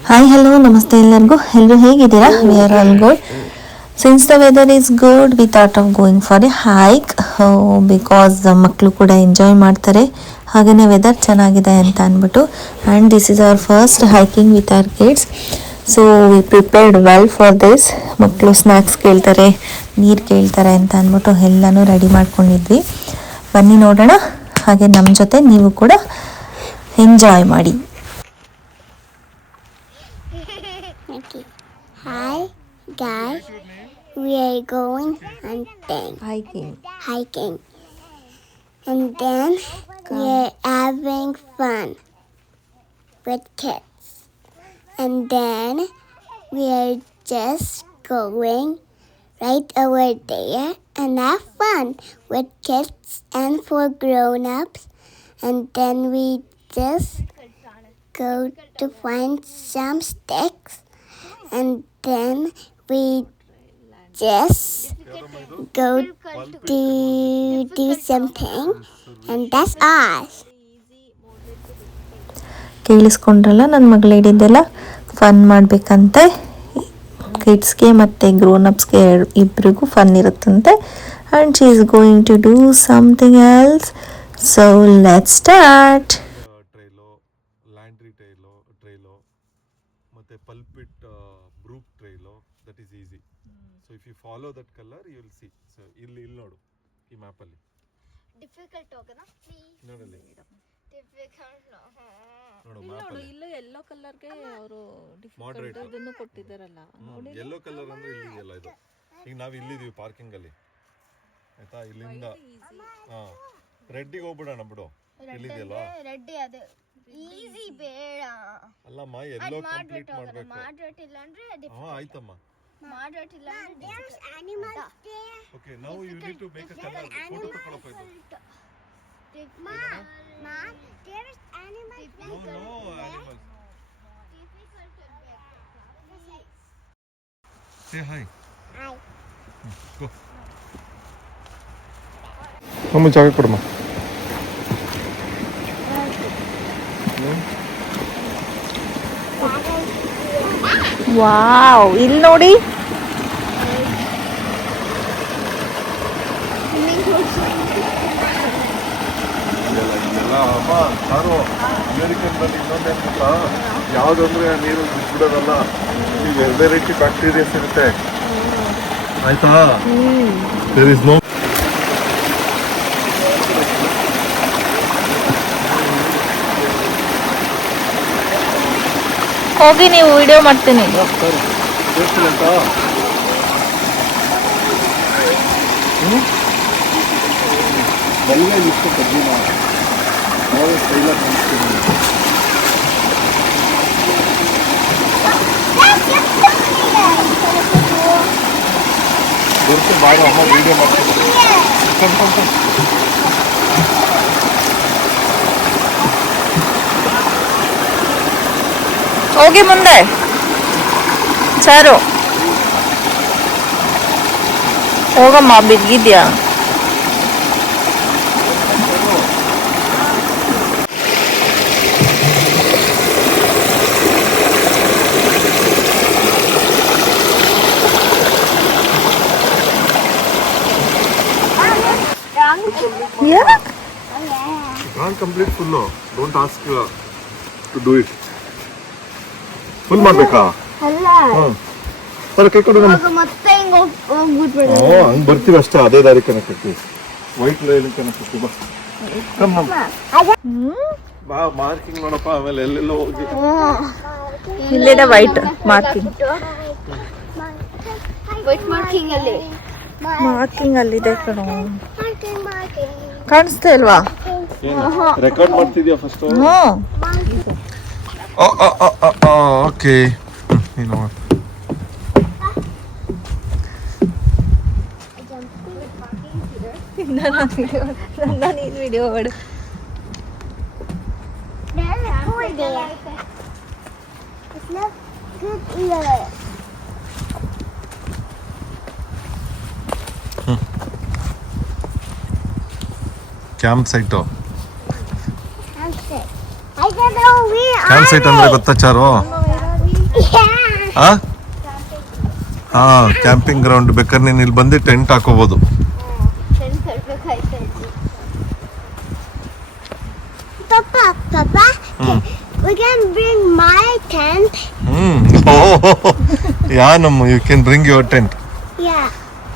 Hi hello ನಮಸ್ತೆ ಎಲ್ಲರೂ ಹೇಗಿದ್ದೀರಾ? We are all good. Since the weather is good we thought of going for a hike because ಮಕ್ಕಳು ಕೂಡ enjoy ಮಾಡ್ತಾರೆ, ಹಾಗೆಯೇ ವೆದರ್ ಚೆನ್ನಾಗಿದೆ ಅಂತ ಅಂದ್ಬಿಟ್ಟು. And this is our first hiking with our kids. So we prepared well for this. ಮಕ್ಕಳು snacks ಕೇಳ್ತಾರೆ, ನೀರು ಕೇಳ್ತಾರೆ ಅಂತ ಅಂದ್ಬಿಟ್ಟು ಎಲ್ಲನೂ ರೆಡಿ ಮಾಡ್ಕೊಂಡಿದ್ವಿ. ಬನ್ನಿ ನೋಡೋಣ, ಹಾಗೆ ನಮ್ಮ ಜೊತೆ ನೀವು ಕೂಡ ಎಂಜಾಯ್ ಮಾಡಿ. Okay. Hi guys, we are going hunting, hiking, and then we are having fun with kids, and then we are just going right over there and have fun with kids and for grown-ups, and then we just go to find some sticks, and then we just go to do something, and that's all. ಕೇಳಿಸ್ಕೊಂಡ್ರಲ್ಲ, ನನ್ನ ಮಗಳು ಹೇಳಿದ್ದೆಲ್ಲ fun ಮಾಡಬೇಕಂತೆ. ಕಿಡ್ಸ್ಗೆ ಮತ್ತು ಗ್ರೋನಪ್ಸ್ಗೆ ಇಬ್ಬರಿಗೂ fun ಇರುತ್ತಂತೆ. And she is going to do something else. So let's start. Trail ಮತ್ತು pulpit brook trail, that is easy. So if you follow that colour you will see. So ಇಲ್ಲಿ ನೋಡು, ಈ ಮ್ಯಾಪಲ್ಲಿ ಡಿಫಿಕಲ್ಟ್ ಹೋಗೋಣ ನೋಡಲ್ಲಿ, ನೋಡು ನೋಡು ಇಲ್ಲೂ ಯೆಲ್ಲೋ ಕಲರ್ಗೆ ಅವರು Moderate. ಅದನ್ನು ಕೊಟ್ಟಿದ್ದಾರಲ್ಲ. ಯೆಲ್ಲೋ ಕಲರ್ ಅಂದ್ರೆ ಇಲ್ಲಿದೆಯಲ್ಲ ಇದು. ಈಗ ನಾವು ಇಲ್ಲಿದ್ದೀವಿ ಪಾರ್ಕಿಂಗಲ್ಲಿ, ಆಯ್ತಾ? ಇಲ್ಲಿಂದ ಹಾಂ ರೆಡ್ಡಿಗೆ ಹೋಗ್ಬಿಡೋಣ ಬಿಡು. ಇಲ್ಲಿದೆಯಲ್ವಾ ರೆಡ್ಡಿ, ಅದು ಈಸಿ ಬೇಡ. ಅಲ್ಲಮ್ಮ, ಎಲ್ಲೋ ಕಂಪ್ಲೀಟ್ ಮಾಡಬೇಕು. ಮಾಡ್ರೇಟ್ ಇಲ್ಲ ಅಂದ್ರೆ ಹಾಂ ಆಯ್ತಮ್ಮ. ಮಾಡ್ರೇಟ್ ಇಲ್ಲ ಅಂದ್ರೆ ಓಕೆ, ನಾವು you need to make a colour. Photo ತಗೊಳ್ಳಪ್ಪ ಇದು. there is animals. No animals. Say hi. Hi. Go. ಅಮ್ಮ ಜಾಗ ಕೊಡಮ್ಮ. ವಾವ್, ಇಲ್ಲಿ ನೋಡಿ. ಅಮ್ಮ ನಾನು ಅಮೇರಿಕನ್ನಲ್ಲಿ ಇನ್ನೊಂದೇನು ಗೊತ್ತಾ, ಯಾವುದಂದ್ರೆ ನೀರು ಬಿಡೋದಲ್ಲ, ಈಗ ಎರಡೇ ರೀತಿ ಬ್ಯಾಕ್ಟೀರಿಯಾಸ್ ಇರುತ್ತೆ, ಆಯ್ತಾ? There is no. ಹೋಗಿ ನೀವು ವಿಡಿಯೋ ಮಾಡ್ತೀನಿ. ಅಂತ ಎಲ್ಲ ಇಷ್ಟು ಕಡ್ಡಿನ ನಾವು ಸ್ಟೈಲ ಕಾಣಿಸ್ತೀನಿ. ಗೊತ್ತು ಬಾರು, ಅಮ್ಮ ವಿಡಿಯೋ ಮಾಡ್ತೀನಿ. ಹೋಗಿ ಮುಂದೆ ಚಾರು, ಹೋಗಮ್ಮ, ಬಿದ್ದಿದ್ಯಾ? ನಾನ್ complete full. Don't ask to do it. Full ಮಾಡ್ಬೇಕಾ? ಕೈ ಕೊಡು. ಮತ್ತೆ ಹಿಂಗ್ ಹೋಗ್ಬಿಟ್ಬಿಡ. ಹಂಗೆ ಬರ್ತೀವಿ ಅಷ್ಟೇ, ಅದೇ ದಾರಿ ಕನಕತ್ತಿ. White line ಕನಕತ್ತಿ. ಬಾ ಬಾ, ಮಾರ್ಕಿಂಗ್ ನೋಡಪ್ಪ. ಆಮೇಲೆ ಎಲ್ಲೆಲ್ಲೋ ಹೋಗಿ ಇಲ್ಲಿದೆ ವೈಟ್ ಮಾರ್ಕಿಂಗ್. ವೈಟ್ ಮಾರ್ಕಿಂಗ್ ಅಲ್ಲಿ ಮಾರ್ಕಿಂಗ್ ಅಲ್ಲಿದೆ ಕಣೋ. ಕಾಣಿಸ್ತಾ ಇಲ್ವಾ? ರೆಕಾರ್ಡ್ ಮಾಡ್ತಿದ್ಯಾ ಫಸ್ಟ್? ಓಕೆ, ನೀನು ನಾನು ವಿಡಿಯೋ ಮಾಡು. Camp site. I don't know where camp site ಅಂದ್ರೆ ಗೊತ್ತಾ ಚಾರು? ಹಾ ಹಾ ಕ್ಯಾಂಪಿಂಗ್ ಗ್ರೌಂಡ್ ಬೇಕಾದ್ರೆ ನೀನು ಇಲ್ಲಿ ಬಂದು ಟೆಂಟ್ ಹಾಕೋಬಹುದು. Papa, we can bring my tent. Yeah ನಮ್ಮ you can bring your tent. Yeah,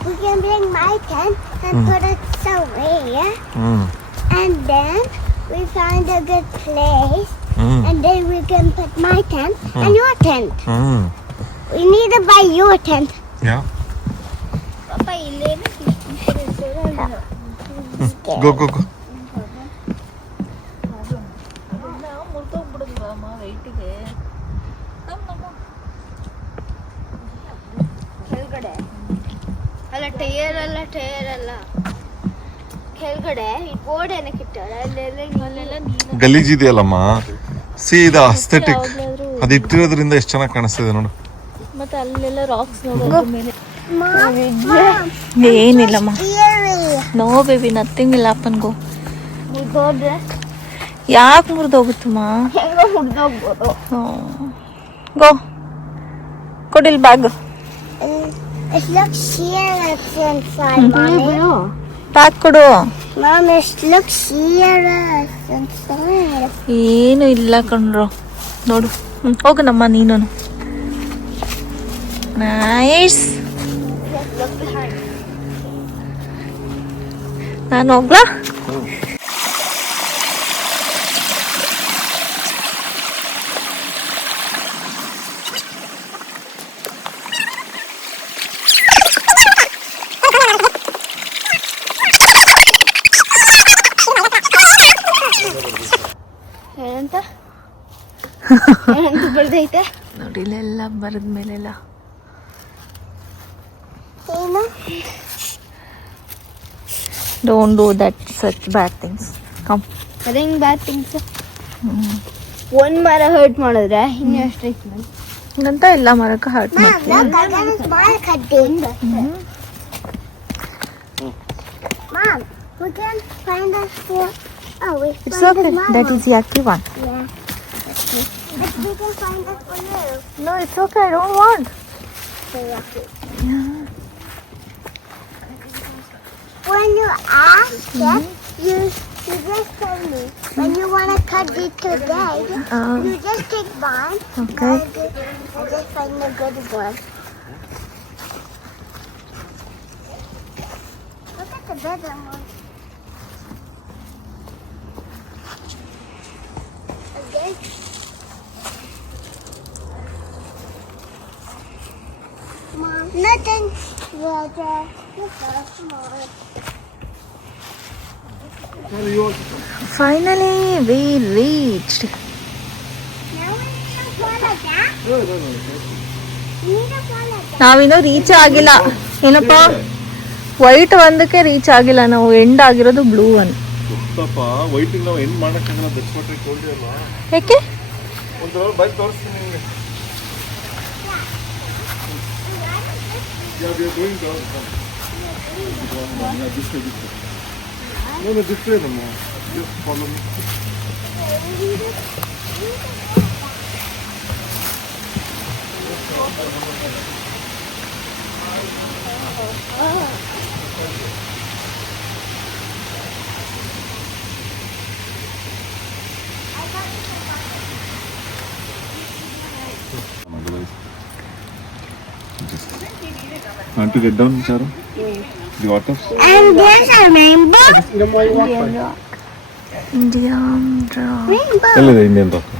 we can bring my tent and put it somewhere. And then we find a good place. And then we can put my tent and your tent. We need to buy your tent. Yeah Papa, ಗೋ ಮುರಿದೋಗ್ಬಿಡುದಮ್ಮ ವೆಯ್ಟಿಗೆ. ಕೆಳಗಡೆ ಅಲ್ಲ tyre ಅಲ್ಲ ಕೆಳಗಡೆ ಈ board ಏನಕ್ಕೆ ಇಟ್ಟಾರೆ ಅಲ್ಲೆಲ್ಲ ನೀರು ಗಲೀಜಿದೆಯಲ್ಲಮ್ಮ. C ಇದು aesthetic, ಅದು ಇಟ್ಟಿರೋದ್ರಿಂದ ಎಷ್ಟು ಚೆನ್ನಾಗಿ ಕಾಣಿಸ್ತಿದೆ ನೋಡು. ಮತ್ತೆ ಅಲ್ಲೆಲ್ಲ ರಾಕ್ಸ್ ನೋಡೋದ್ರ ಮೇಲೆ ಏನಿಲ್ಲಮ್ಮ. ನೋ ಬೇಬಿ, ನಥಿಂಗ್ ಇಲ್ಲ. ಅಪ್ಪನ್ಗೋ ಮುರಿದೋದ್ರೆ ಯಾಕೆ ಮುರಿದೋಗುತ್ತಮ್ಮ? ಹೆಂಗೋ ಮುರಿದೋಗ್ಬೋದು. ಗೋ ಕೊಡಿಲ್ bag. It looks serious inside, Mommy. Bag ಕೊಡು. Mom, it looks serious inside. ಏನು ಇಲ್ಲ ಕಣ್ರು, ನೋಡು. ಹೋಗನಮ್ಮ ನೀನು. ನೈಸ್. Look behind. ನಾನು ಹೋಗ್ಲಾ? ಏನಂತ ಬರ್ದೈತೆ ನೋಡಿ ಇಲ್ಲೆಲ್ಲ ಬರೆದ ಮೇಲೆಲ್ಲ. ಏನು don't do that such bad things. Come. ಅದೇಂಗ್ ಬ್ಯಾಡ್ ಥಿಂಗ್ಸ್. ಒಂದ್ ಮರ ಹರ್ಟ್ ಮಾಡಿದ್ರೆ ಇನ್ನು ಎಷ್ಟೈತೆ ಅಂತ ಎಲ್ಲ ಮರಕ್ಕೆ ಹರ್ಟ್ ಮಾಡ್ತೀವಿ. Mom, we can find us for. Oh, we It's find okay. us mama. That is the active one. Yeah. But we can find us for you. No, it's okay. I don't want. So lucky. When you ask it, you just tell me. When you want to cut it today, you just take one. Okay. I just find a good one. Look at the better one. Okay. Mom, nothing. Finally, we reached. Now we need to follow that. We need to follow that. ನಾವಿನ್ನೂ reach ಆಗಿಲ್ಲ. ಏನಪ್ಪ, white ಒಂದಕ್ಕೆ reach ಆಗಿಲ್ಲ ನಾವು. End ಆಗಿರೋದು blue one. ಗೊತ್ತಪ್ಪ, waiting ನಾವು end ಮಾಡಕ್ಕಾಗಲ್ಲ. That's what I told you ಅಲ್ಲ. ಯಾಕೆ? ಒಂದು ಬೈಕ್ ತೋರಿಸ್ತೀನಿ ನಿಮಗೆ. Yeah, we are going down. No, this way, no. Just follow me. Want to get down, Charu? The water? And there's a rainbow. Indian rock. Rainbow. ಎಲ್ಲಿದೆ Indian rock?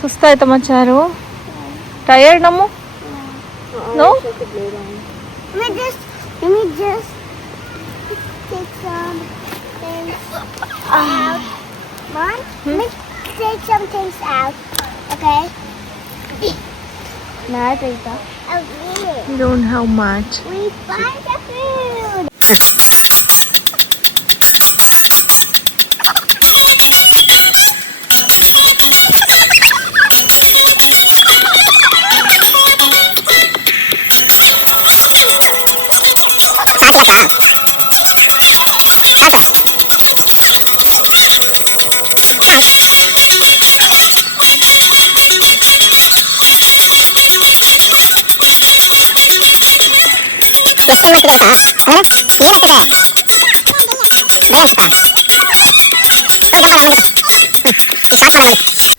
ಸುಸ್ತಾಯ್ತಮ್ಮ ಚಾರು? Tired ನಮ್ಮ? No? Let me just take some things out. Mom, let me take some things out. Okay? Not okay. You don't have much. We find the food.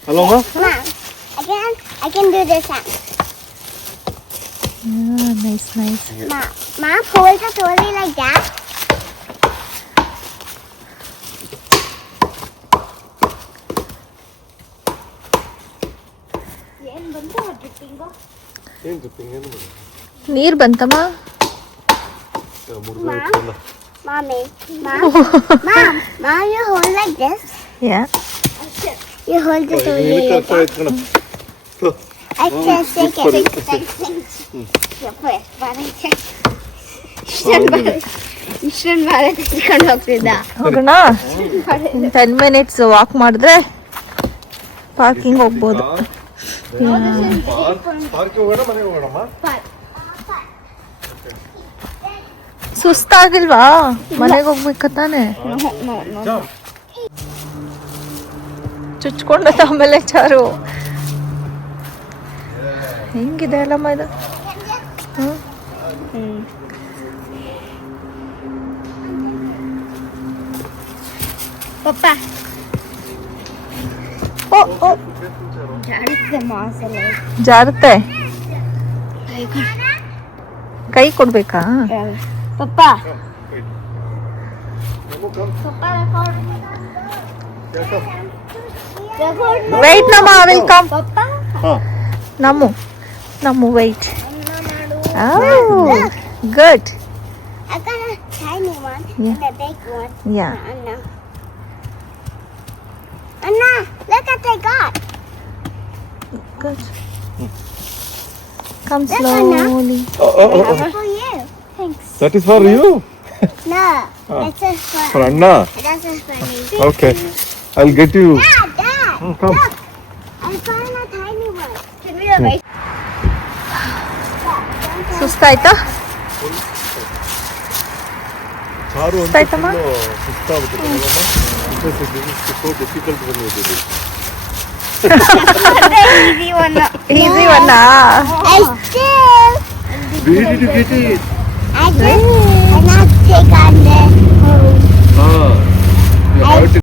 Hello, ma? Mom, I can do this one. Nice nice. Mom, hold the trolley like that. ಏನ್ ಗೊತ್ತಿ ಏನು ನೀರು ಬಂತಮ್ಮ? Mommy, Mom, you hold like this. Yeah. You hold the trolley like that. I can't take it. ಇಷ್ಟೊಂದು ಬಾರ ತೆಗೆದುಕೊಂಡು ಹೋಗ್ತಿದ್ದ. ಹೋಗೋಣ 10 minutes walk ಮಾಡಿದ್ರೆ ಪಾರ್ಕಿಂಗ್ ಹೋಗ್ಬೋದು. ಪಾರ್ಕ್ ಹೋಗೋಣ ಮನೆಗೆ ಹೋಗೋಣಮ್ಮ. ಸುಸ್ತಾಗಿಲ್ವಾ? ಮನೆಗೆ ಹೋಗ್ಬೇಕ ತಾನೆ? ಚುಚ್ಕೊಂಡ ಆಮೇಲೆ ಚಾರು ಹೆಂಗಿದೆ ಅಲ್ಲಮ್ಮ ಇದು? ಪಪ್ಪ ಓ ಓ ಜಾಡುತ್ತೆ ಮಾಸೆಲ್ಲ. ಜಾರುತ್ತೆ. ಕೈ ಕೊಡ್ಬೇಕಾ? ಪಪ್ಪ ವೆಯ್ಟ್ ನಮ್ಮ ವಿಲ್ ಕಮ್. ಪಪ್ಪ ನಮ್ಮ wait. Good. I got a tiny one and a big one. Yeah. Anna, look what I got. Good. Come slowly. That's for you. Thanks. That is for you? No, that's just for. For Anna? That's just for me. Okay. I'll get you. Dad, Come. look. I found a tiny one. Can we wait? ಸುಸ್ತಾಯ್ತಾ? ಚಾರು ಅಂತ ಸುಸ್ತಾಯ್ತಮ್ಮ? ಸುಸ್ತಾಗ್ಬಿಟ್ಟಿದೆ so difficult ಬಂದಿದೆ. Easy one. Easy ಒನ್ನಾ? I still. Where did you get it? I just. I'm not take on this. You have to